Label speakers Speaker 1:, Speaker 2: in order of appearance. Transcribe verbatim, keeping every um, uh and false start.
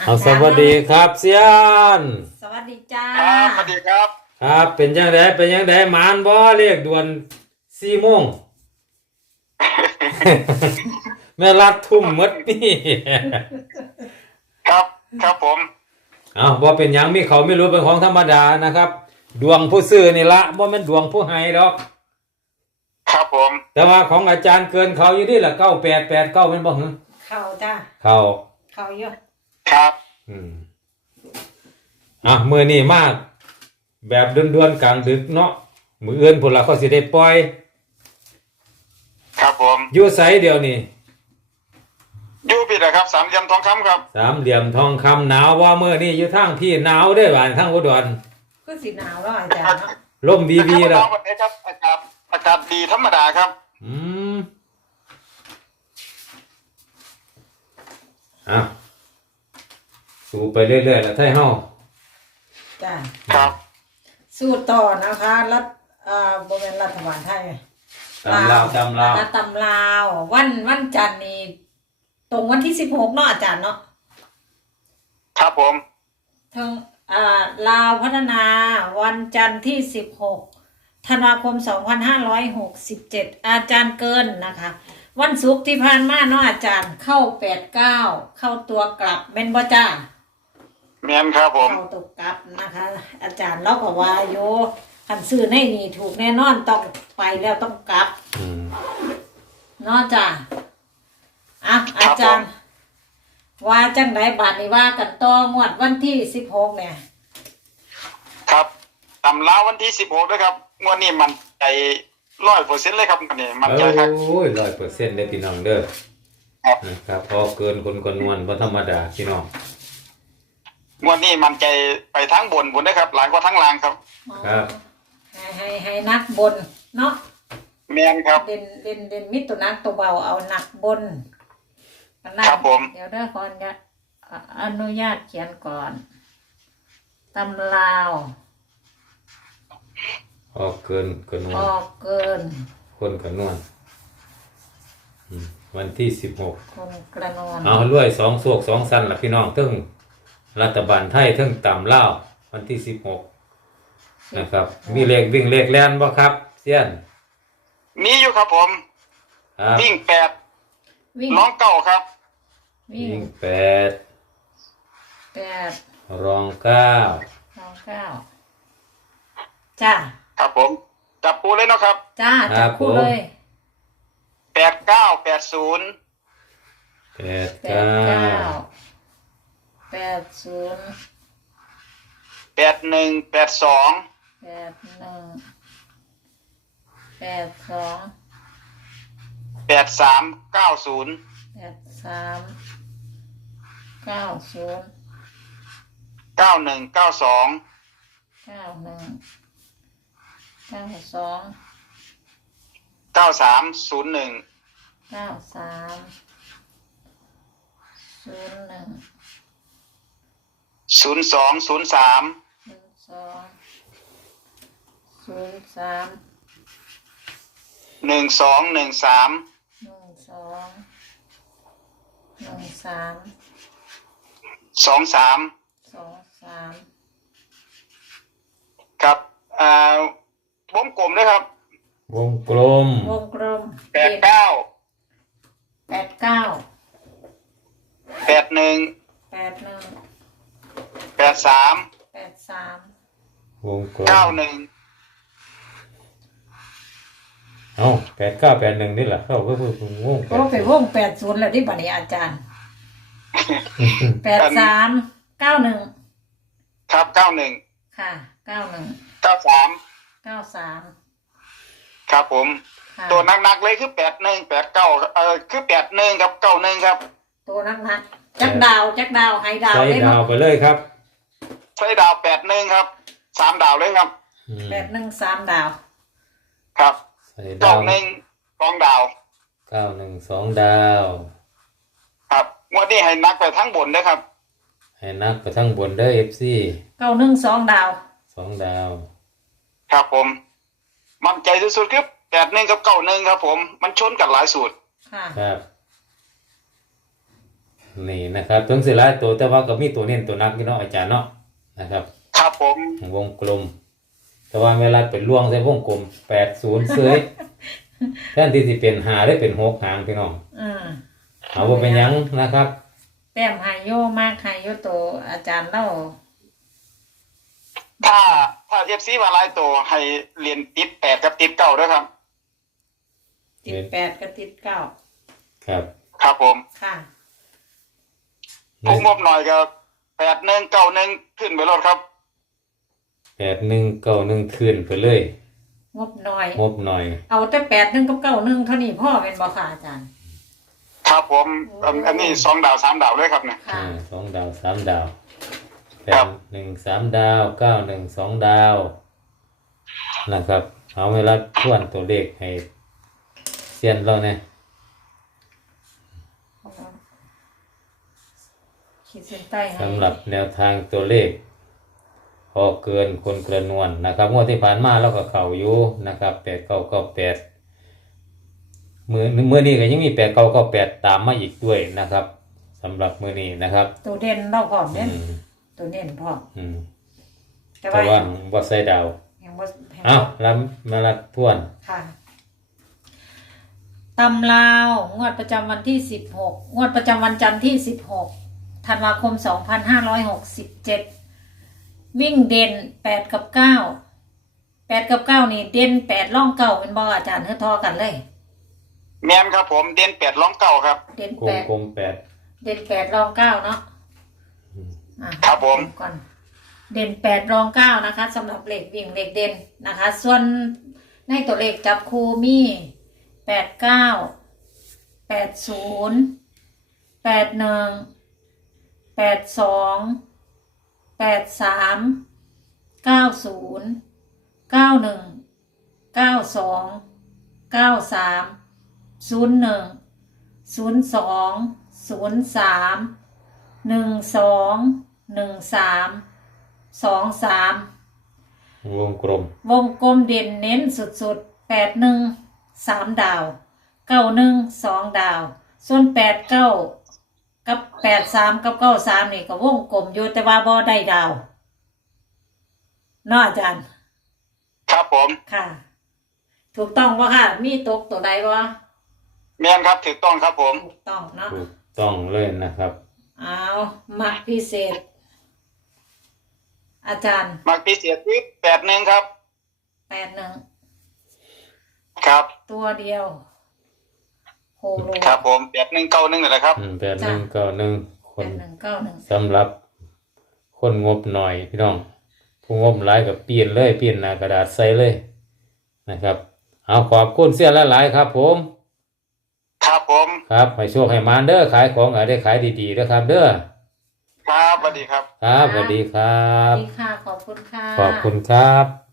Speaker 1: เอาสวัสดีครับเซียน
Speaker 2: สวัสดีจ้า
Speaker 3: ครับสวัสดีครับ
Speaker 1: ครับเป็นยังไงเป็นยังไงหมานบ่เรียกด่วนสี่โมง แม่รัดทุ่มหมดนี่
Speaker 3: ครับครับผม
Speaker 1: เอาบ่เป็นหยังมีเขาไม่รู้เป็นของธรรมดานะครับ ดวงผู้ซื้อนี่ละบ่แม่นดวงผู้ให้ดอก
Speaker 3: ครับผม
Speaker 1: แต่ว่าของอาจารย์เกินเขาอยู่นี่ล่ะเก้าแปดแปดเก้าเป็นบ่หึ
Speaker 2: เขาจ้า
Speaker 1: เขา
Speaker 2: เขาเยอะ
Speaker 3: ครับ
Speaker 1: อืมอ่ะมื้อนี้มาก แบบด่วนๆกลางดึกเนาะมื้ออื่นพุ่นล่ะเขาสิได้ปล่อย
Speaker 3: ครับผม
Speaker 1: อยู่ไสเดียวนี่
Speaker 3: อยู่พี่นะครับสามเหลี่ยมทองคำครับ
Speaker 1: สามเหลี่ยมทองคำหนาวว่ามื้อนี้อยู่ทางพี่หนาวเด้อบ้านทางอุดร
Speaker 2: ก็สีหนาวแล้วอาจารย์เนาะ
Speaker 1: ลมบีบีแล้ว
Speaker 3: วันนี้ครับอากาศอากาศดีธรรมดาครับ
Speaker 1: อืมอ่ะสู้ไปเรื่อยๆแล้วไทยเฮา
Speaker 2: จ้า
Speaker 3: ครับ
Speaker 2: สู้ต่อนะคะรัฐเอ่อบริเวณรัฐบาลไทย
Speaker 1: ตำลาวตำลาว
Speaker 2: รัฐตำลาว วันวันจันทร์นี่ตรงวันที่สิบหกเนาะอาจารย์เนาะ
Speaker 3: ครับผม
Speaker 2: ทั้งอ่าลาวพัฒนาวันจันทร์ที่สิบหกธันวาคมสองพันห้าร้อยหกสิบเจ็ดอาจารย์เกินนะคะ วันศุกร์ที่ผ่านมาเนาะอาจารย์เข้าแปดเก้าเข้าตัวกลับเมนบ่จ้า
Speaker 3: เมียนครับผม
Speaker 2: เข้าตกกลับนะคะ อาจารย์เราก็ว่าโยคันซื้อในนี่ถูกแน่นอนต้องไปแล้วต้องกลับ
Speaker 1: อืม
Speaker 2: เนาะจ้ะอ่ะอาจารย์ ว่าจังไดบาทนี่ว่ากันต่องวดวันที่สิบหกเนี่ย
Speaker 3: ครับตำลาวันที่สิบหกนะครับงวดนี้มันใจร้อยเปอร์เซ็นต์เลยครับงวดนี้มันใจครับ
Speaker 1: โอ้ยร้อยเปอร์เซ็นต์ได้พี่น้องเด้อ
Speaker 3: ครับ
Speaker 1: นะครับพอเกินคนคนนวลบ่ธรรมดาพี่น้อง
Speaker 3: งวดนี้มันใจไปทั้งบนบนนะครับ หลายกว่าทั้งล่างครับ
Speaker 1: ครับ
Speaker 2: ให้ให้ให้นักบนเนาะ
Speaker 3: เมียนครับ
Speaker 2: เด่นเด่นเด่นมิตรตัวนักตัวเบาเอาหนักบนกันนะครับ
Speaker 3: ผม
Speaker 2: เดี๋ยวเด้อก่อนจะอ่ะอนุญาตเขียนก่อนตำลาว
Speaker 1: พอเกินคนนว
Speaker 2: อ
Speaker 1: ล
Speaker 2: อกเกิน
Speaker 1: คนคนนวลอืมวันที่สิบหก
Speaker 2: คนกระนอน
Speaker 1: เอารวยสองสวกสองสันล่ะพี่น้องทั้งรัฐบาลไทยทั้งตามลาววันที่สิบหกนะครับ มีเลขวิ่งเลขแล่นบ่ครับเซียน
Speaker 3: มีอยู่ครับผม
Speaker 1: ครับ
Speaker 3: วิ่งแปด
Speaker 2: วิ่ง
Speaker 3: น้องเก่าครับ
Speaker 2: วิ่ง
Speaker 1: วิ่งแปด
Speaker 2: แปด
Speaker 1: รองเก้า
Speaker 2: สองเก้าจ้า
Speaker 3: ครับผมจับปูเลยเนาะครับ
Speaker 2: จ้าจับคู่เลย
Speaker 3: แปดเก้าแปดศูนย์
Speaker 1: แปด
Speaker 2: แป
Speaker 1: เก้า
Speaker 2: ดเก้าแปดศูนย์
Speaker 3: แปดหนึ่งแปดสอง
Speaker 2: แปดหนึ่งแปดสอง
Speaker 3: แปดสามเก้าศูนย์
Speaker 2: แปดสามเก้าศูนย์
Speaker 3: เก้าหนึ่งเก้าสอง
Speaker 2: เก้าหนึ่งเก้าสอง
Speaker 3: เก้าสามศูนย์หนึ่ง
Speaker 2: เก้าสามศูนย์หนึ่ง
Speaker 3: ศูนย์สองศูนย์สาม
Speaker 2: ศูนย์สองศูนย์สาม
Speaker 3: หนึ่งสองหนึ่งสาม
Speaker 2: หนึ่งสองหนึ่งสาม
Speaker 3: สองสาม
Speaker 2: สองสาม
Speaker 3: ครับอ่าวงกลมด้วยครับ
Speaker 1: วงกลม
Speaker 2: วงกลม
Speaker 3: แปดเก้า
Speaker 2: แปดเก้า
Speaker 3: แปดหนึ่ง
Speaker 2: แปดหนึ่ง
Speaker 3: แปดสาม
Speaker 2: แปดสาม
Speaker 1: วงกลม
Speaker 3: เก้าหนึ่ง
Speaker 1: เอาแปดเก้าแปดหนึ่งนี่แหละเข้าก็คือวงแป
Speaker 2: ก็
Speaker 1: ด
Speaker 2: ไปวงแปดศูนย์แล้วที่บัดนี้อาจารย์แปดสามเก้าหนึ่ง
Speaker 3: ครับเก้าหนึ่ง
Speaker 2: ค่ะเก้าหนึ่ง
Speaker 3: เก้าสาม
Speaker 2: เก้าสาม
Speaker 3: ครับผม
Speaker 2: ค่ะ
Speaker 3: ตัวหนักๆเลยคือแปดหนึ่งแปดเก้าเอ่อคือแปดหนึ่งกับเก้าหนึ่งครับ
Speaker 2: ตัวนักนักจักดาวจักดาวไฮดาว
Speaker 1: ใช้
Speaker 2: ได้
Speaker 1: ดาว
Speaker 2: เนาะ
Speaker 1: ไปเลยครับ
Speaker 3: ใช้ดาวแปดหนึ่งครับสามดาวเลยครับ
Speaker 1: อืม
Speaker 2: แปดหนึ่งสามดาว
Speaker 3: ครับ
Speaker 1: ใส่ดา
Speaker 3: เก้าว หนึ่งสองดาว
Speaker 1: เก้าหนึ่งสองดาว
Speaker 3: ครับงวันนี้ให้นักไปทั้งบนนะครับ
Speaker 1: ให้นักไปทั้งบนเด้อเอฟซี
Speaker 2: เก้าหนึ่งสองดาว
Speaker 1: สองดาว
Speaker 3: ครับผม มั่นใจที่สุดคือแปดหนึ่งกับเก้าหนึ่งครับผม มันชนกันหลายสูตร
Speaker 2: ค่ะ
Speaker 1: ครับนี่นะครับถึงสิหลายตัวแต่ว่าก็มีตัวเน้นตัวนักพี่น้องอาจารย์เนาะนะครับ
Speaker 3: ครับผม
Speaker 1: วงกลม แต่ว่าเวลาเป็นล่วงใส่วงกลมแปดศูนย์เสยแทนที่สิเป็นหาได้เป็นหกหางพี่น้อง
Speaker 2: อืม
Speaker 1: เอาบ่เป็นหยังนะครับ
Speaker 2: แต้มไฮโยมากไฮโยโตอาจารย์เล่า
Speaker 3: ถ้าถ้าเอฟซีมาหลายตัวให้เรียนติดแปดกับติดเก้าด้วยครับ
Speaker 2: ติดแปดกับติดเก้า
Speaker 1: ครับ
Speaker 3: ครับผม
Speaker 2: ค่ะ
Speaker 3: ผู้งบหน่อยก็แปดหนึ่งเก้าหนึ่งขึ้นไปรถครับ
Speaker 1: แปดหนึ่งเก้าหนึ่งคืนไปเลย
Speaker 2: งบหน่อย
Speaker 1: งบหน่อย
Speaker 2: เอาแต่แปดหนึ่งกับเก้าหนึ่งเท่านี้พ่อเป็นบ่ค่ะอาจารย์
Speaker 3: ครับผมอันอันนี้สองดาวสามดาวเลยครับเนี่ย
Speaker 2: ค่ะ
Speaker 1: อ่าสองดาวสามดาวแป
Speaker 3: ครั
Speaker 1: ด
Speaker 3: บ
Speaker 1: หนึ่งสามดาวเก้าหนึ่งสองดาวนะครับ เอาเวลาทวนตัวเลขให้เซียนเราเนี่ย
Speaker 2: ขีดเส้นใต้ให้
Speaker 1: สำหรับแนวทางตัวเลข พอเกินคนกระนวลนะครับงวดที่ผ่านมาเราก็เข่าอยู่นะครับแปดเก้าเก้าแปดมือมือนี้ก็ยังมีแปดเก้าเก้าแปดตามมาอีกด้วยนะครับสำหรับมือนี้นะครับ
Speaker 2: ตัวเด่นเราพร้อม
Speaker 1: อื
Speaker 2: เนี่ย
Speaker 1: ม
Speaker 2: ตัวเด่นพร้อม
Speaker 1: อืม
Speaker 2: แต่
Speaker 1: แต่
Speaker 2: ว่า
Speaker 1: ว่าบ่ใส่ดาว
Speaker 2: ยังบ่ยัง
Speaker 1: เอ้า
Speaker 2: บ่
Speaker 1: แล้วมาละทวน
Speaker 2: ค่ะตำลาว งวดประจำวันที่สิบหกงวดประจำวันจันทร์ที่สิบหกธันวาคมสองพันห้าร้อยหกสิบเจ็ดวิ่งเด่นแปดกับเก้าแปดกับเก้านี่เด่นแปดล่องเก้าเป็นบ่อาจารย์เฮือทอกันเลย
Speaker 3: แมนครับผมเด่นแปดล้องเก้าครับ
Speaker 2: เด่น
Speaker 1: กล
Speaker 2: แป
Speaker 1: ม
Speaker 2: ด
Speaker 1: กลมแปด
Speaker 2: เด่นแปดรองเก้าเนาะ
Speaker 1: อืม
Speaker 2: อ่ะ
Speaker 3: ครับผม
Speaker 2: ก่อน เด่นแปดรองเก้านะคะสำหรับเลขวิ่งเลขเด่นนะคะ ส่วนในตัวเลขจับคูมีแปดเก้าแปดศูนย์แปดหนึ่งแปดสองแปดสามเก้าศูนย์เก้าหนึ่งเก้าสองเก้าสามศูนย์หนึ่งศูนย์สองศูนย์สามหนึ่งสองหนึ่งสามสองสาม
Speaker 1: วงกลม
Speaker 2: วงกลมเด่นเน้นสุดๆแปดหนึ่งสามดาวเก้าหนึ่งสองดาว ส่วนแปดเก้ากับแปดสามกับเก้าสามนี่ก็วงกลมอยู่แต่ว่าบ่ได้ดาวเนาะอาจารย์
Speaker 3: ครับผม
Speaker 2: ค่ะ ถูกต้องปะค่ะ มีตกตัวใดปะ
Speaker 3: แมนครับถูกต้องครับผม
Speaker 2: ถูกต้องเนาะ
Speaker 1: ถูกต้องเลยนะครับ
Speaker 2: เอามักพิเศษ อาจารย์
Speaker 3: มักพิเศษที่แปดหนึ่งครับ
Speaker 2: แปดหนึ่ง
Speaker 3: ครับ
Speaker 2: ตัวเดียวโฮโล
Speaker 3: ครับผมแปดหนึ่งเก้าหนึ่งนี่แหละครับ
Speaker 1: อืมแปดหนึ่งเก้าหนึ่งค
Speaker 2: แป
Speaker 1: น
Speaker 2: ดหนึ่งเก้าหนึ่ง
Speaker 1: สำหรับคนงบหน่อยพี่น้อง ผู้งบหลายกับเปลี่ยนเลยเปลี่ยนหน้ากระดาษใส่เลยนะครับ เอาขอบคุณเสียหลายๆครับ ผม
Speaker 3: ครับผม
Speaker 1: ครับให้โชคให้มานเด้อขายของให้ได้ขายดีๆนะครับ เด้อ
Speaker 3: ครับสวัสดีครับ
Speaker 1: ครับสวัสดีครั
Speaker 2: สวั
Speaker 1: บ
Speaker 2: สดีค่ะ ขอบคุณค่ะ
Speaker 1: ขอบคุณครับ